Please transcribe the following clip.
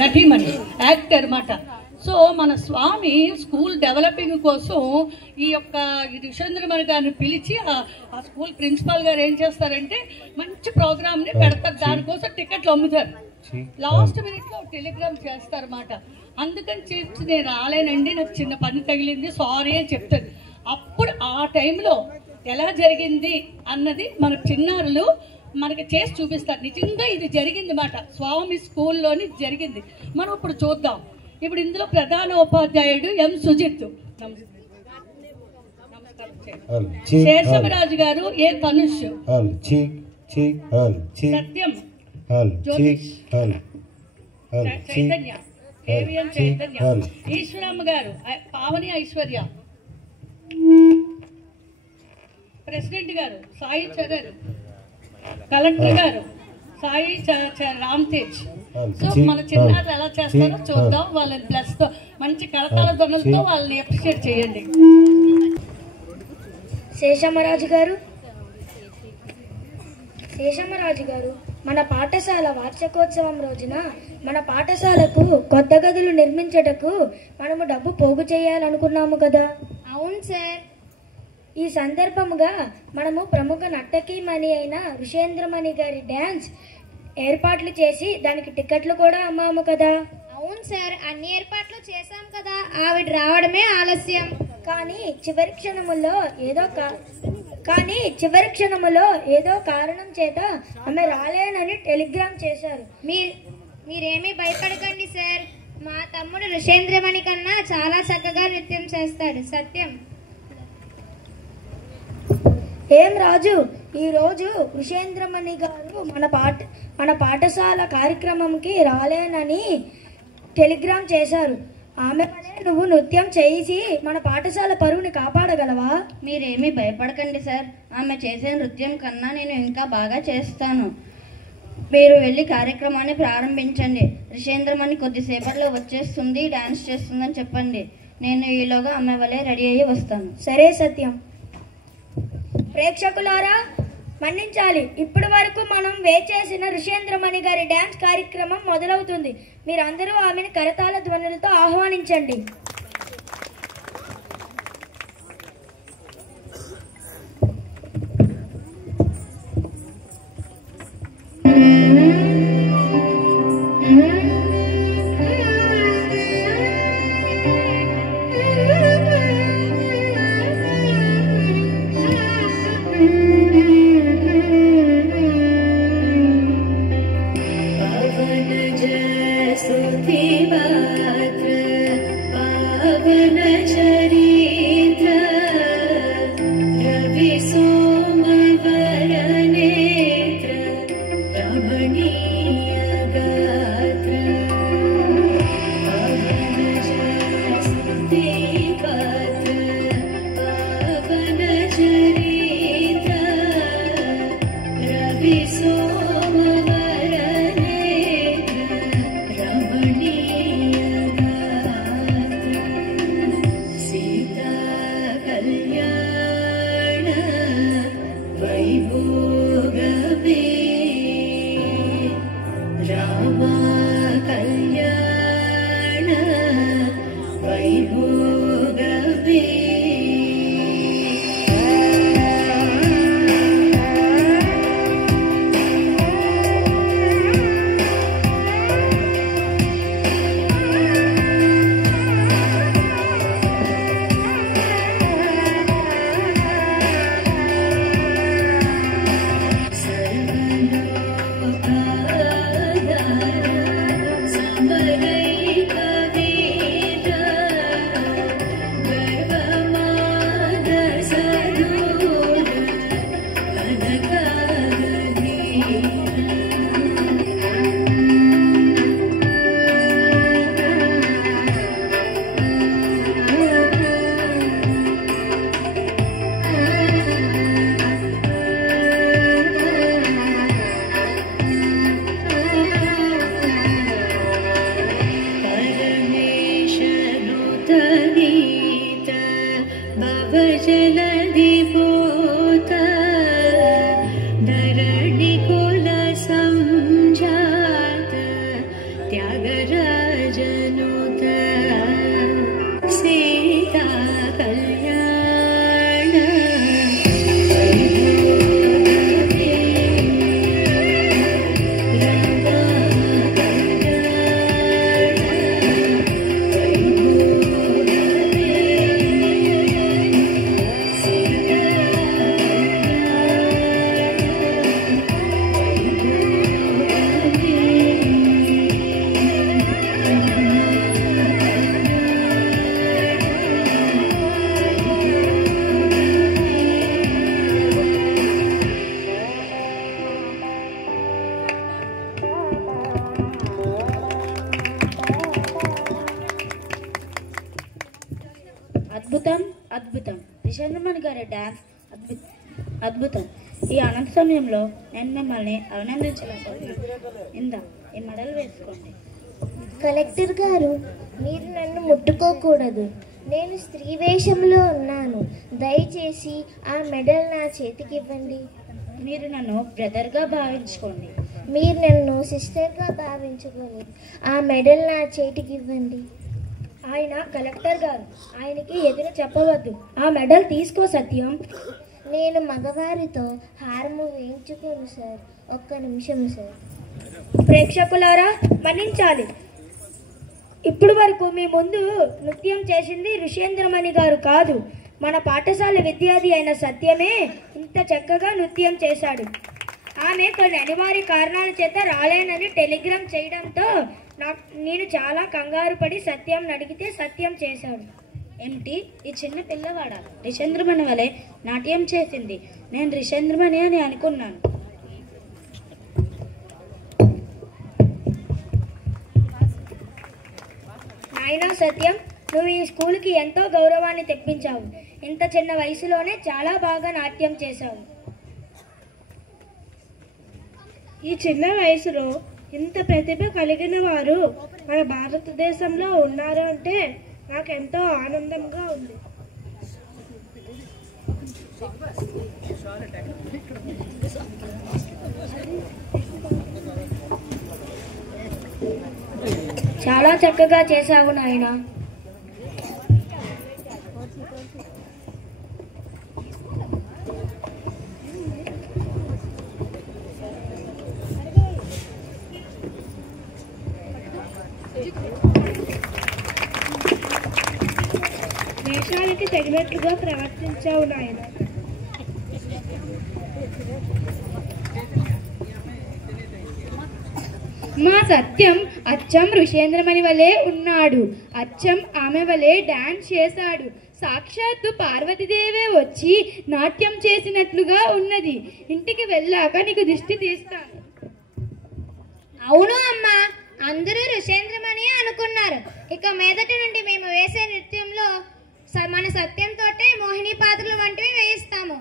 నటీమణి actor అన్నమాట. So మన స్వామి school developing కోసం ఈ యొక్క ఋషేంద్రమణి గారిని పిలిచి ఆ స్కూల్ ప్రిన్సిపాల్ గారు ఏం చేస్తారంటే మంచి ప్రోగ్రామ్ ని పెడతారు. దానికోసం టికెట్లు అమ్ముతారు. లాస్ట్ మినిట్ లో టెలిగ్రామ్ చేస్తారన్నమాట. అందుకని చెప్పి నేను రాలేనండి, నాకు చిన్న పని తగిలింది, సారీ అని చెప్తారు. అప్పుడు ఆ టైంలో ఎలా జరిగింది అన్నది మన చిన్నారులు మనకి చేసి చూపిస్తారు. నిజంగా ఇది జరిగింది మాట, స్వామి స్కూల్లోని జరిగింది. మనం ఇప్పుడు చూద్దాం. ఇప్పుడు ఇందులో ప్రధాన ఉపాధ్యాయుడు ఎం సుజిత్, శేషమరాజు గారు ఏ తనుష్, సత్యం చైతన్య, కేవీఎన్ చైతన్య, ఈశ్వరమ్మ గారు పావని ఐశ్వర్య, ప్రెసిడెంట్ గారు సాయి చరణ్, కలెక్టర్ గారు సాయి రామ్ తేజ్. సో మన చిన్నారులు ఎలా చేస్తారో చూద్దాం. వాళ్ళని ప్లస్ తో మంచి కరతాళ ధ్వనులతో వాళ్ళని అప్రిషియేట్ చేయండి. శేషమరాజు గారు మన పాఠశాల వార్షికోత్సవం రోజున మన పాఠశాలకు కొత్త గదులు నిర్మించటకు మనము డబ్బు పోగు చేయాలనుకున్నాము కదా. అవును సార్. ఈ సందర్భముగా మనము ప్రముఖ నర్తకీమణి అయిన ఋషేంద్రమణి గారి డ్యాన్స్ ఏర్పాట్లు చేసి దానికి టికెట్లు కూడా అమ్మాము కదా. అవును సార్, అన్ని ఏర్పాట్లు చేశాం కదా, ఆవిడ రావడమే ఆలస్యం. కానీ చివరి క్షణములో ఏదో కారణం చేత ఆమె రాలేనని టెలిగ్రామ్ చేశారు. మీరేమీ భయపడకండి సార్, మా తమ్ముడు ఋషేంద్రమణి కన్నా చాలా చక్కగా నృత్యం చేస్తాడు. సత్యం. ఏం రాజు, ఈరోజు ఋషేంద్రమణి గారు మన పాఠశాల కార్యక్రమంకి రాలేనని టెలిగ్రామ్ చేశారు. ఆమె నువ్వు నృత్యం చేసి మన పాఠశాల పరువుని కాపాడగలవా? మీరేమీ భయపడకండి సార్, ఆమె చేసే నృత్యం కన్నా నేను ఇంకా బాగా చేస్తాను. మీరు వెళ్ళి కార్యక్రమాన్ని ప్రారంభించండి. ఋషేంద్రమణి కొద్దిసేపట్లో వచ్చేస్తుంది, డాన్స్ చేస్తుందని చెప్పండి. నేను ఈలోగా ఆమె వలె రెడీ అయ్యి వస్తాను. సరే సత్యం. ప్రేక్షకులారా మన్నించాలి, ఇప్పటి వరకు మనం వేచేసిన ఋషేంద్రమణి గారి డ్యాన్స్ కార్యక్రమం మొదలవుతుంది. మీరందరూ ఆమెను కరతాళ ధ్వనులతో ఆహ్వానించండి. पवन जय सुखी पात्र అద్భుతం అద్భుతం. రిషేంద్రమణి గారి డ్యాన్స్ అద్భుతం. ఈ అనంత సమయంలో నేను మిమ్మల్ని అభినందించాలనుకుంటున్నాను. ఈ మెడల్ వేసుకోండి. కలెక్టర్ గారు, మీరు నన్ను ముట్టుకోకూడదు. నేను స్త్రీ వేషంలో ఉన్నాను. దయచేసి ఆ మెడల్ నా చేతికి ఇవ్వండి. మీరు నన్ను బ్రదర్గా భావించుకోండి. మీరు నన్ను సిస్టర్గా భావించుకొని ఆ మెడల్ నా చేతికి ఇవ్వండి. ఆయన కలెక్టర్ గారు, ఆయనకి ఎదురు చెప్పవద్దు. ఆ మెడల్ తీసుకో సత్యం. నేను మగవారితో హారము వేయించుకోను సార్. ఒక్క నిమిషం సార్. ప్రేక్షకులారా మన్నించాలి. ఇప్పుడు వరకు మీ ముందు నృత్యం చేసింది ఋషేంద్రమణి గారు కాదు, మన పాఠశాల విద్యార్థి అయిన సత్యమే ఇంత చక్కగా నృత్యం చేశాడు. ఆమె కొన్ని అనివార్య కారణాల చేత రాలేనని టెలిగ్రామ్ చేయడంతో నేను చాలా కంగారు పడి సత్యం అడిగితే సత్యం చేశాడు. ఏమిటి, ఈ చిన్న పిల్లవాడ రిషేంద్రమణి వలె నాట్యం చేసింది? నేను రిషేంద్రమణి అని అనుకున్నాను. నాయనా సత్యం, నువ్వు ఈ స్కూల్కి ఎంతో గౌరవాన్ని తెప్పించావు. ఇంత చిన్న వయసులోనే చాలా బాగా నాట్యం చేశావు. ఈ చిన్న వయసులో ఇంత ప్రతిభ కలిగిన వారు మన భారతదేశంలో ఉన్నారు అంటే నాకెంతో ఆనందంగా ఉంది. చాలా చక్కగా చేశావు నాయనా. దేశానికి తగినట్లుగా ప్రవర్తించావు నాయన. మా సత్యం అచ్చం ఋషేంద్రమణి వలె ఉన్నాడు. అచ్చం ఆమె వలె డాన్స్ చేశాడు. సాక్షాత్తు పార్వతీదేవే వచ్చి నాట్యం చేసినట్లుగా ఉన్నది. ఇంటికి వెళ్ళాక నీకు దిష్టి తీస్తాను. అవును అమ్మా, అందరూ ఋషేంద్రమణి అనుకున్నారు. ఇక మీదటి నుండి మేము వేసే నృత్యంలో మన సత్యంతోటే మోహిని పాత్రలు వంటివి వేయిస్తాము.